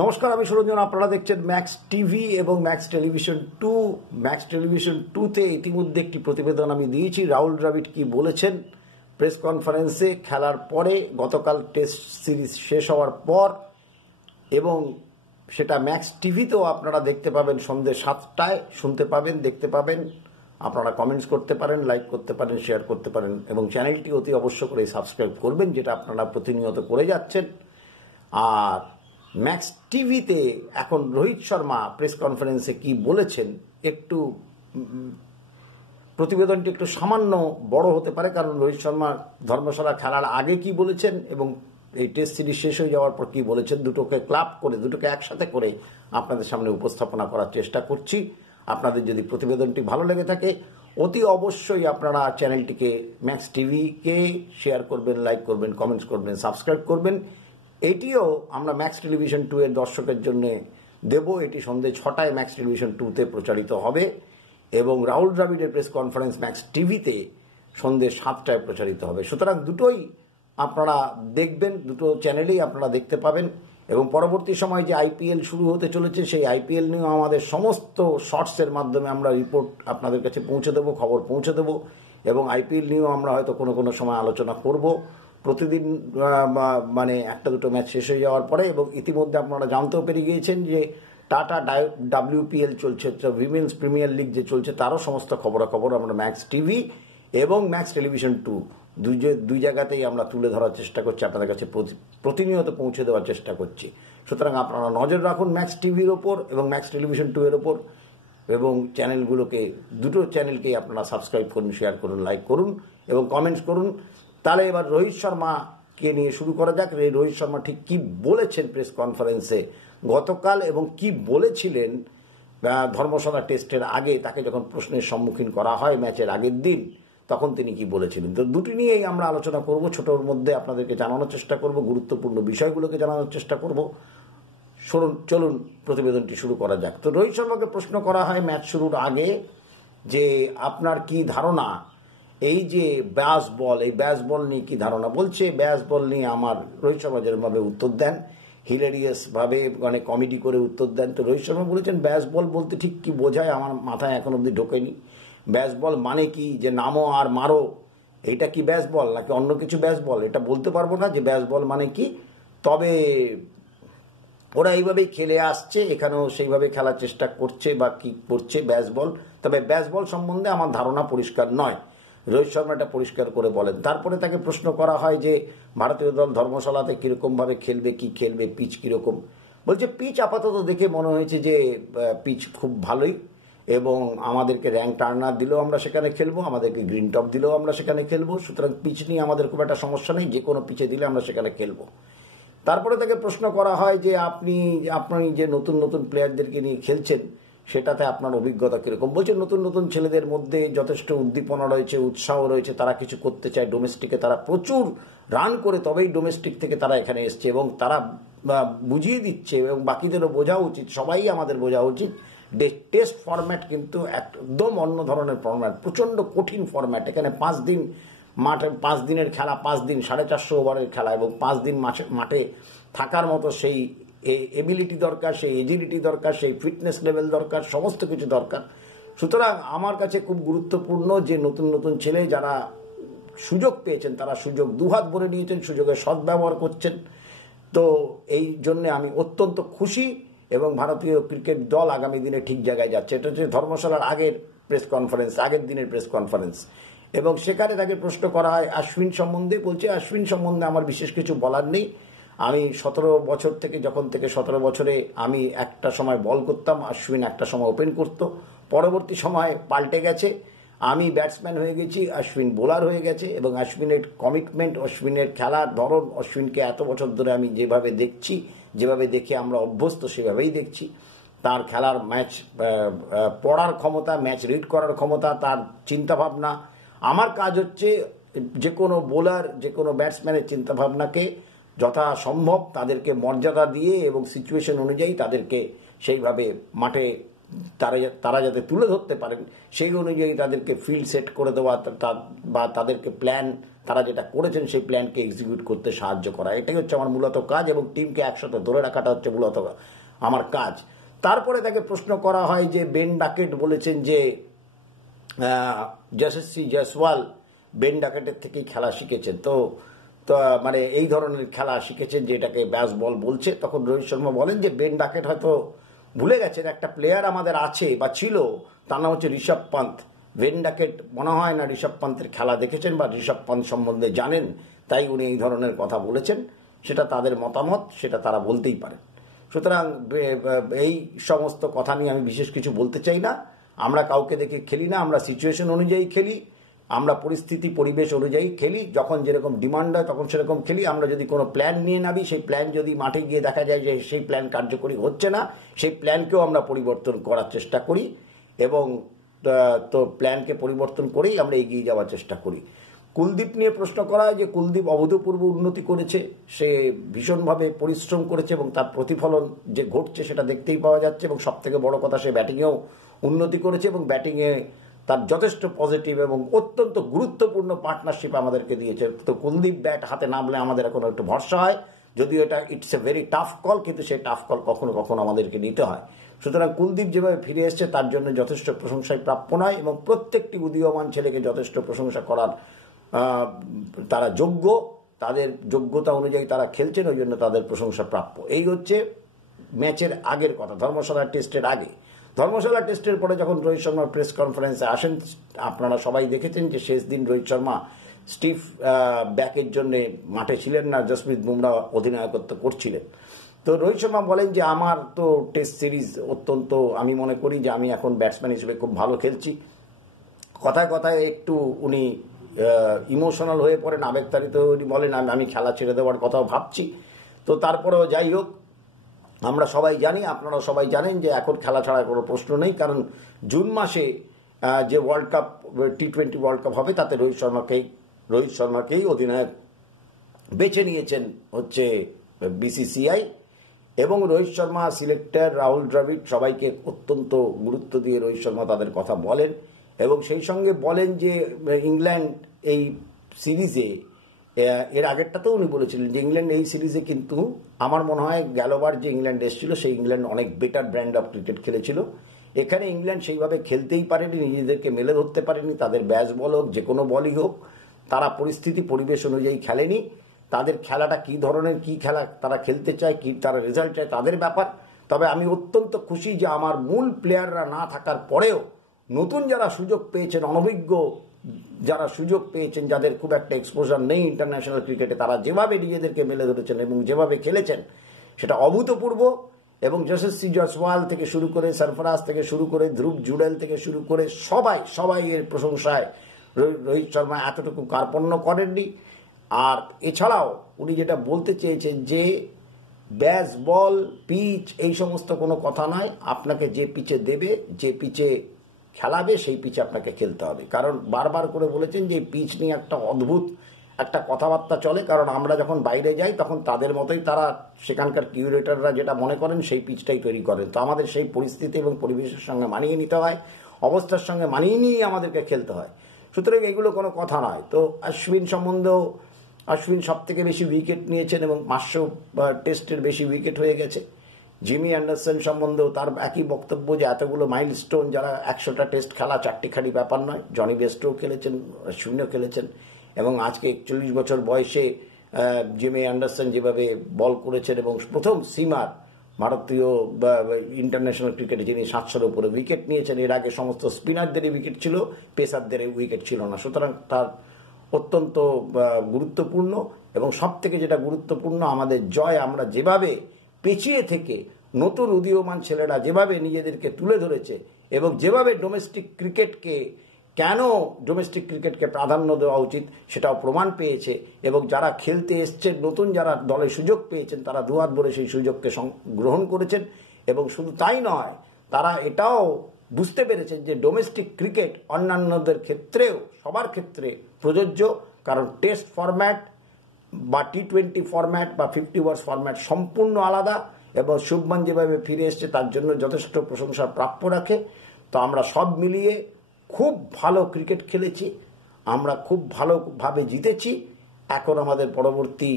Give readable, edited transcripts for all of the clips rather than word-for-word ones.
নমস্কার, আমি সুরঞ্জন। আপনারা দেখছেন ম্যাক্স টিভি এবং ম্যাক্স টেলিভিশন 2। ম্যাক্স টেলিভিশন 2-তে ইতিমধ্যে একটি প্রতিবেদন আমি দিয়েছি। রাহুল দ্রাবিড় কি বলেছেন প্রেস কনফারেন্সে খেলার পরে, গতকাল টেস্ট সিরিজ শেষ হওয়ার পর, এবং সেটা ম্যাক্স টিভিতেও আপনারা দেখতে পাবেন সন্ধ্যে 7টায়, শুনতে পাবেন, দেখতে পাবেন। আপনারা কমেন্টস করতে পারেন, লাইক করতে পারেন, শেয়ার করতে পারেন এবং চ্যানেলটি অতি অবশ্য করে সাবস্ক্রাইব করবেন, যেটা আপনারা প্রতিনিয়ত করে যাচ্ছেন। আর ম্যাক্স টিভিতে এখন রোহিত শর্মা প্রেস কনফারেন্সে কি বলেছেন, একটু প্রতিবেদনটি একটু সামান্য বড় হতে পারে, কারণ রোহিত শর্মা ধর্মশালা খেলার আগে কি বলেছেন এবং এই টেস্ট সিরিজ শেষ হয়ে যাওয়ার পর কি বলেছেন, দুটোকে ক্লাব করে, দুটোকে একসাথে করে আপনাদের সামনে উপস্থাপনা করার চেষ্টা করছি। আপনাদের যদি প্রতিবেদনটি ভালো লেগে থাকে অতি অবশ্যই আপনারা চ্যানেলটিকে ম্যাক্স টিভিকে শেয়ার করবেন, লাইক করবেন, কমেন্টস করবেন, সাবস্ক্রাইব করবেন। এটিও আমরা ম্যাক্স টেলিভিশন 2 এর দর্শকের জন্য দেব। এটি সন্ধ্যে 6টায় ম্যাক্স টেলিভিশন 2-তে প্রচারিত হবে এবং রাহুল দ্রাবিড়ের প্রেস কনফারেন্স ম্যাক্স টিভিতে সন্ধ্যে 7টায় প্রচারিত হবে। সুতরাং দুটোই আপনারা দেখবেন, দুটো চ্যানেলেই আপনারা দেখতে পাবেন। এবং পরবর্তী সময় যে আইপিএল শুরু হতে চলেছে, সেই আইপিএল নিয়েও আমাদের সমস্ত শর্টসের মাধ্যমে আমরা রিপোর্ট আপনাদের কাছে পৌঁছে দেবো, খবর পৌঁছে দেবো। এবং আইপিএল নিয়েও আমরা হয়তো কোনো কোনো সময় আলোচনা করব প্রতিদিন, মানে একটা দুটো ম্যাচ শেষ হয়ে যাওয়ার পরে। এবং ইতিমধ্যে আপনারা জানতেও পেরে গিয়েছেন যে টাটা WPL চলছে, উইমেন্স প্রিমিয়ার লিগ যে চলছে, তারও সমস্ত খবরাখবর আমরা ম্যাক্স টিভি এবং ম্যাক্স টেলিভিশন 2 দুই জায়গাতেই আমরা তুলে ধরার চেষ্টা করছি, আপনাদের কাছে প্রতিনিয়ত পৌঁছে দেওয়ার চেষ্টা করছি। সুতরাং আপনারা নজর রাখুন ম্যাক্স টিভির ওপর এবং ম্যাক্স টেলিভিশন 2 এর ওপর, এবং চ্যানেলগুলোকে, দুটো চ্যানেলকেই আপনারা সাবস্ক্রাইব করুন, শেয়ার করুন, লাইক করুন এবং কমেন্টস করুন। তাহলে এবার রোহিত শর্মাকে নিয়ে শুরু করা যাক। এই রোহিত শর্মা ঠিক কি বলেছেন প্রেস কনফারেন্সে গতকাল, এবং কি বলেছিলেন ধর্মশালা টেস্টের আগে, তাকে যখন প্রশ্নের সম্মুখীন করা হয় ম্যাচের আগের দিন, তখন তিনি কি বলেছিলেন। তো দুটি নিয়েই আমরা আলোচনা করব, ছোটোর মধ্যে আপনাদেরকে জানানোর চেষ্টা করব, গুরুত্বপূর্ণ বিষয়গুলোকে জানানোর চেষ্টা করব। চলুন প্রতিবেদনটি শুরু করা যাক। তো রোহিত শর্মাকে প্রশ্ন করা হয় ম্যাচ শুরুর আগে যে আপনার কি ধারণা, এই যে ব্যাস বল, এই ব্যাস বল নিয়ে কি ধারণা। বলছে ব্যাস বল নিয়ে আমার, রোহিত শর্মা যেরকমভাবে উত্তর দেন, হিলেরিয়াস ভাবে, মানে কমেডি করে উত্তর দেন। তো রোহিত শর্মা বলেছেন ব্যাস বল বলতে ঠিক কি বোঝায় আমার মাথায় এখন অব্দি ঢোকেনি। ব্যাস বল মানে কি, যে নামো আর মারো, এইটা কি ব্যাস বল নাকি অন্য কিছু ব্যাস বল, এটা বলতে পারবো না যে ব্যাস বল মানে কি। তবে ওরা এইভাবেই খেলে আসছে, এখানেও সেইভাবে খেলার চেষ্টা করছে বা কি করছে ব্যাস বল। তবে ব্যাস বল সম্বন্ধে আমার ধারণা পরিষ্কার নয়, রোহিত শর্মা এটা পরিষ্কার করে বলেন। তারপরে তাকে প্রশ্ন করা হয় যে ভারতীয় দল ধর্মশালাতে কিরকম ভাবে খেলবে, কি খেলবে, পিচ কিরকম। বলছে পিচ আপাতত দেখে মনে হয়েছে যে পিচ খুব ভালোই, এবং আমাদেরকে র্যাঙ্ক টার্নার দিলেও আমরা সেখানে খেলবো, আমাদেরকে গ্রিন টপ দিলেও আমরা সেখানে খেলবো। সুতরাং পিচ নিয়ে আমাদের খুব একটা সমস্যা নেই, যে কোনো পিচে দিলে আমরা সেখানে খেলবো। তারপরে তাকে প্রশ্ন করা হয় যে আপনি যে নতুন নতুন প্লেয়ারদেরকে নিয়ে খেলছেন, সেটাতে আপনার অভিজ্ঞতা কিরকম। বলছেন নতুন নতুন ছেলেদের মধ্যে যথেষ্ট উদ্দীপনা রয়েছে, উৎসাহ রয়েছে, তারা কিছু করতে চায়। ডোমেস্টিকে তারা প্রচুর রান করে তবেই ডোমেস্টিক থেকে তারা এখানে এসছে, এবং তারা বুঝিয়ে দিচ্ছে, এবং বাকিদেরও বোঝা উচিত, সবাই আমাদের বোঝা উচিত, টেস্ট ফরম্যাট কিন্তু একদম অন্য ধরনের ফরম্যাট, প্রচন্ড কঠিন ফরম্যাট। এখানে 5 দিন মাঠে, 5 দিনের খেলা, 5 দিন 450 ওভারের খেলা, এবং 5 দিন মাঠে থাকার মতো সেই এবিলিটি দরকার, সেই এজিলিটি দরকার, সেই ফিটনেস লেভেল দরকার, সমস্ত কিছু দরকার। সুতরাং আমার কাছে খুব গুরুত্বপূর্ণ যে নতুন নতুন ছেলে যারা সুযোগ পেয়েছেন, তারা সুযোগ দুহাত ভরে নিয়েছেন, সুযোগের সদ্ব্যবহার করছেন। তো এই জন্য আমি অত্যন্ত খুশি, এবং ভারতীয় ক্রিকেট দল আগামী দিনে ঠিক জায়গায় যাচ্ছে। এটা হচ্ছে ধর্মশালার আগের প্রেস কনফারেন্স, আগের দিনের প্রেস কনফারেন্স। এবং সেখানে তাকে প্রশ্ন করা হয় অশ্বিন সম্বন্ধে। বলছে অশ্বিন সম্বন্ধে আমার বিশেষ কিছু বলার নেই। আমি 17 বছর থেকে, যখন থেকে 17 বছরে আমি একটা সময় বল করতাম, অশ্বিন একটা সময় ওপেন করত, পরবর্তী সময় পাল্টে গেছে, আমি ব্যাটসম্যান হয়ে গেছি, অশ্বিন বোলার হয়ে গেছে। এবং অশ্বিনের কমিটমেন্ট, অশ্বিনের খেলার ধরন, অশ্বিনকে এত বছর ধরে আমি যেভাবে দেখছি, যেভাবে দেখে আমরা অভ্যস্ত, সেভাবেই দেখছি। তার খেলার ম্যাচ পড়ার ক্ষমতা, ম্যাচ রিড করার ক্ষমতা, তার চিন্তাভাবনা। আমার কাজ হচ্ছে যে কোনো বোলার, যে কোনো ব্যাটসম্যানের চিন্তাভাবনাকে যথাসম্ভব তাদেরকে মর্যাদা দিয়ে এবং সিচুয়েশন অনুযায়ী তাদেরকে সেইভাবে মাঠে তারা যাতে তুলে ধরতে পারেন, সেই অনুযায়ী তাদেরকে ফিল্ড সেট করে দেওয়া, বা তাদেরকে প্ল্যান তারা যেটা করেছেন সেই প্ল্যানকে এক্সিকিউট করতে সাহায্য করা, এটাই হচ্ছে আমার মূলত কাজ, এবং টিমকে একসাথে ধরে রাখাটা হচ্ছে মূলত আমার কাজ। তারপরে তাকে প্রশ্ন করা হয় যে বেন ডাকেট বলেছেন যে যশস্বী জয়সওয়াল বেন ডাকেটের থেকেই খেলা শিখেছেন, তো মানে এই ধরনের খেলা শিখেছেন যেটাকে ব্যাস বল বলছে। তখন রোহিত শর্মা বলেন যে বেন ডাকেট হয়তো ভুলে গেছেন একটা প্লেয়ার আমাদের আছে বা ছিল, তার নাম হচ্ছে ঋষভ পান্ত। বেন ডাকেট মনে হয় না ঋষভ পান্তের খেলা দেখেছেন বা ঋষভ পান্ত সম্বন্ধে জানেন, তাই উনি এই ধরনের কথা বলেছেন। সেটা তাদের মতামত, সেটা তারা বলতেই পারেন। সুতরাং এই সমস্ত কথা নিয়ে আমি বিশেষ কিছু বলতে চাই না। আমরা কাউকে দেখে খেলি না, আমরা সিচুয়েশন অনুযায়ী খেলি, আমরা পরিস্থিতি পরিবেশ অনুযায়ী খেলি, যখন যেরকম ডিমান্ড হয় তখন সেরকম খেলি। আমরা যদি কোনো প্ল্যান নিয়ে নামি, সেই প্ল্যান যদি মাঠে গিয়ে দেখা যায় যে সেই প্ল্যান কার্যকরী হচ্ছে না, সেই প্ল্যানকেও আমরা পরিবর্তন করার চেষ্টা করি, এবং তো প্ল্যানকে পরিবর্তন করেই আমরা এগিয়ে যাওয়ার চেষ্টা করি। কুলদীপ নিয়ে প্রশ্ন করা হয় যে কুলদীপ অভূতপূর্ব উন্নতি করেছে, সে ভীষণভাবে পরিশ্রম করেছে এবং তার প্রতিফলন যে ঘটছে সেটা দেখতেই পাওয়া যাচ্ছে, এবং সব থেকে বড় কথা সে ব্যাটিংয়েও উন্নতি করেছে, এবং ব্যাটিংয়ে তার যথেষ্ট পজিটিভ এবং অত্যন্ত গুরুত্বপূর্ণ পার্টনারশিপ আমাদেরকে দিয়েছে। তো কুলদীপ ব্যাট হাতে নামলে আমাদের এখন একটু ভরসা হয়, যদিও এটা it's a very tough call, কিন্তু সেই টাফ কল কখনো কখনো আমাদেরকে নিতে হয়। সুতরাং কুলদীপ যেভাবে ফিরে এসছে তার জন্য যথেষ্ট প্রশংসায় প্রাপ্য নয়, এবং প্রত্যেকটি উদীয়মান ছেলেকে যথেষ্ট প্রশংসা করার তারা যোগ্য, তাদের যোগ্যতা অনুযায়ী তারা খেলছেন, ওই জন্য তাদের প্রশংসা প্রাপ্য। এই হচ্ছে ম্যাচের আগের কথা, ধর্মশালা টেস্টের আগে। ধর্মশালা টেস্টের পরে যখন রোহিত শর্মা প্রেস কনফারেন্সে আসেন, আপনারা সবাই দেখেছেন যে শেষ দিন রোহিত শর্মা স্টিফ ব্যাকের জন্য মাঠে ছিলেন না, জসপ্রীত বুমরা অধিনায়কত্ব করছিলেন। তো রোহিত শর্মা বলেন যে আমার তো টেস্ট সিরিজ অত্যন্ত, আমি মনে করি যে আমি এখন ব্যাটসম্যান হিসেবে খুব ভালো খেলছি। কথায় কথায় একটু উনি ইমোশনাল হয়ে পড়েন, আবেগতাড়িত উনি বলেন আমি খেলা ছেড়ে দেওয়ার কথাও ভাবছি। তো তারপরেও যাই হোক, আমরা সবাই জানি, আপনারা সবাই জানেন যে এখন খেলা ছাড়ার কোনো প্রশ্ন নেই, কারণ জুন মাসে যে world cup T20 world cup হবে তাতে রোহিত শর্মাকেই অধিনায়ক বেছে নিয়েছেন হচ্ছে BCCI, এবং রোহিত শর্মা, সিলেক্টর রাহুল দ্রাবিড় সবাইকে অত্যন্ত গুরুত্ব দিয়ে রোহিত শর্মা তাদের কথা বলেন, এবং সেই সঙ্গে বলেন যে ইংল্যান্ড এই সিরিজে, এর আগেরটাতেও উনি বলেছিলেন যে ইংল্যান্ড এই সিরিজে কিন্তু আমার মনে হয় গেলবার যে ইংল্যান্ড এসেছিল সেই ইংল্যান্ড অনেক বেটার ব্র্যান্ড অফ ক্রিকেট খেলেছিল। এখানে ইংল্যান্ড সেইভাবে খেলতেই পারেনি, নিজেদেরকে মেলে ধরতে পারেনি, তাদের ব্যাস বল হোক যে কোনো বলই হোক, তারা পরিস্থিতি পরিবেশ অনুযায়ী খেলেনি। তাদের খেলাটা কি ধরনের, কি খেলা তারা খেলতে চায়, কি তারা রেজাল্ট চায় তাদের ব্যাপার। তবে আমি অত্যন্ত খুশি যে আমার মূল প্লেয়াররা না থাকার পরেও নতুন যারা সুযোগ পেয়েছেন, অনভিজ্ঞ যারা সুযোগ পেয়েছেন, যাদের খুব একটা এক্সপোজার নেই ইন্টারন্যাশনাল ক্রিকেটে, তারা যেভাবে নিজেদেরকে মেলে ধরেছেন এবং যেভাবে খেলেছেন সেটা অভূতপূর্ব। এবং যশস্বী জয়সওয়াল থেকে শুরু করে, সরফরাজ থেকে শুরু করে, ধ্রুব জুডেল থেকে শুরু করে সবাই এর প্রশংসায় রোহিত শর্মা এতটুকু কার্পণ্য করেননি। আর এছাড়াও উনি যেটা বলতে চেয়েছেন যে ব্যাস বল, পিচ এই সমস্ত কোনো কথা নয়, আপনাকে যে পিচে দেবে, যে পিচে খেলাবে সেই পিচে আপনাকে খেলতে হবে। কারণ বারবার করে বলেছেন যে পিচ নিয়ে একটা অদ্ভুত একটা কথাবার্তা চলে, কারণ আমরা যখন বাইরে যাই তখন তাদের মতোই তারা সেখানকার কিউরেটররা যেটা মনে করেন সেই পিচটাই তৈরি করেন। তো আমাদের সেই পরিস্থিতি এবং পরিবেশের সঙ্গে মানিয়ে নিতে হয়, অবস্থার সঙ্গে মানিয়ে নিয়ে আমাদেরকে খেলতে হয়। সুতরাং এগুলো কোনো কথা নয়। তো অশ্বিন সব থেকে বেশি উইকেট নিয়েছেন এবং 500 টেস্টের বেশি উইকেট হয়ে গেছে। জিমি অ্যান্ডারসন সম্বন্ধেও তার একই বক্তব্য যে এতগুলো মাইলস্টোন, যারা 100টা টেস্ট খেলা চারটিখানি ব্যাপার নয়। জনি বেস্টও খেলেছেন, অশ্বিনও খেলেছেন, এবং আজকে 41 বছর বয়সে জিমি অ্যান্ডারসন যেভাবে বল করেছেন এবং প্রথম সিমার ভারতীয় ইন্টারন্যাশনাল ক্রিকেটে যিনি 700-এর উপরে উইকেট নিয়েছেন। এর আগে সমস্ত স্পিনারদেরই উইকেট ছিল, পেসারদের উইকেট ছিল না। সুতরাং তার অত্যন্ত গুরুত্বপূর্ণ, এবং সব থেকে যেটা গুরুত্বপূর্ণ আমাদের জয়, আমরা যেভাবে পেছিয়ে থেকে নতুন উদীয়মান ছেলেরা যেভাবে নিজেদেরকে তুলে ধরেছে এবং যেভাবে ডোমেস্টিক ক্রিকেটকে প্রাধান্য দেওয়া উচিত সেটাও প্রমাণ পেয়েছে। এবং যারা খেলতে এসছেন, নতুন যারা দলে সুযোগ পেয়েছেন, তারা দুহাত ভরে সেই সুযোগকে গ্রহণ করেছেন। এবং শুধু তাই নয়, তারা এটাও বুঝতে পেরেছেন যে ডোমেস্টিক ক্রিকেট অন্যান্যদের ক্ষেত্রেও সবার ক্ষেত্রে প্রযোজ্য, কারণ টেস্ট ফরম্যাট বা T20 ফরম্যাট বা 50 ওভার্স ফরম্যাট সম্পূর্ণ আলাদা। এবং শুভমান যেভাবে ফিরে এসছে তার জন্য যথেষ্ট প্রশংসার প্রাপ্য রাখে। তো আমরা সব মিলিয়ে খুব ভালো ক্রিকেট খেলেছি। আমরা খুব ভালোভাবে জিতেছি। এখন আমাদের পরবর্তী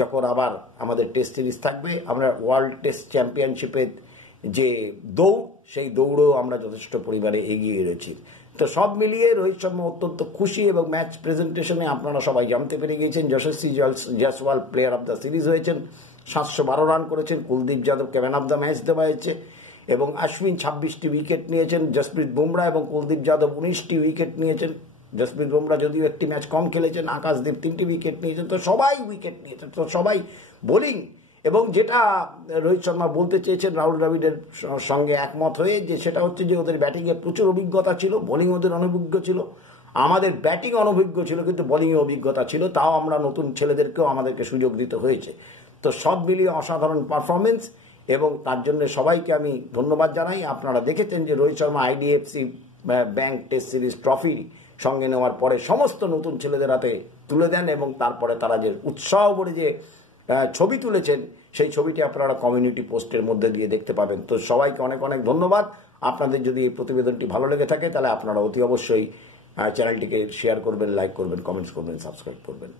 যখন আবার আমাদের টেস্ট সিরিজ থাকবে, আমরা ওয়ার্ল্ড টেস্ট চ্যাম্পিয়নশিপের যে দৌড়, সেই দৌড়েও আমরা যথেষ্ট পরিমাণে এগিয়ে রয়েছি। তো সব মিলিয়ে রোহিত শর্মা অত্যন্ত খুশি এবং ম্যাচ প্রেজেন্টেশনে আপনারা সবাই জানতে পেরে গিয়েছেন। Yashasvi Jaiswal player of the series হয়েছেন, 712 রান করেছেন। কুলদীপ যাদবকে ম্যান অফ দ্য ম্যাচ দেওয়া হয়েছে এবং অশ্বিন 26টি উইকেট নিয়েছেন। জসপ্রীত বুমরা এবং কুলদীপ যাদব 19টি উইকেট নিয়েছেন। জসপ্রীত বুমরা যদিও একটি ম্যাচ কম খেলেছেন, আকাশদীপ 3টি উইকেট নিয়েছেন। তো সবাই উইকেট নিয়েছেন, তো সবাই বোলিং। এবং যেটা রোহিত শর্মা বলতে চেয়েছেন রাহুল দ্রাবিড়ের সঙ্গে একমত হয়ে, যে সেটা হচ্ছে যে ওদের ব্যাটিংয়ে প্রচুর অভিজ্ঞতা ছিল, বোলিং ওদের অনভিজ্ঞ ছিল। আমাদের ব্যাটিং অনভিজ্ঞ ছিল কিন্তু বোলিংয়ে অভিজ্ঞতা ছিল, তাও আমরা নতুন ছেলেদেরকেও আমাদেরকে সুযোগ দিতে হয়েছে। তো সব মিলিয়ে অসাধারণ পারফরমেন্স এবং তার জন্য সবাইকে আমি ধন্যবাদ জানাই। আপনারা দেখেছেন যে Rohit Sharma IDFC bank test series trophy সঙ্গে নেওয়ার পরে সমস্ত নতুন ছেলেদের হাতে তুলে দেন এবং তারপরে তারা যে উৎসাহ ভরে যে ছবি তুলেছেন, সেই ছবিটি আপনারা কমিউনিটি পোস্টের মধ্যে দিয়ে দেখতে পাবেন। তো সবাইকে অনেক অনেক ধন্যবাদ। আপনাদের যদি এই প্রতিবেদনটি ভালো লেগে থাকে তাহলে আপনারা অতি অবশ্যই চ্যানেলটিকে শেয়ার করবেন, লাইক করবেন, কমেন্টস করবেন, সাবস্ক্রাইব করবেন।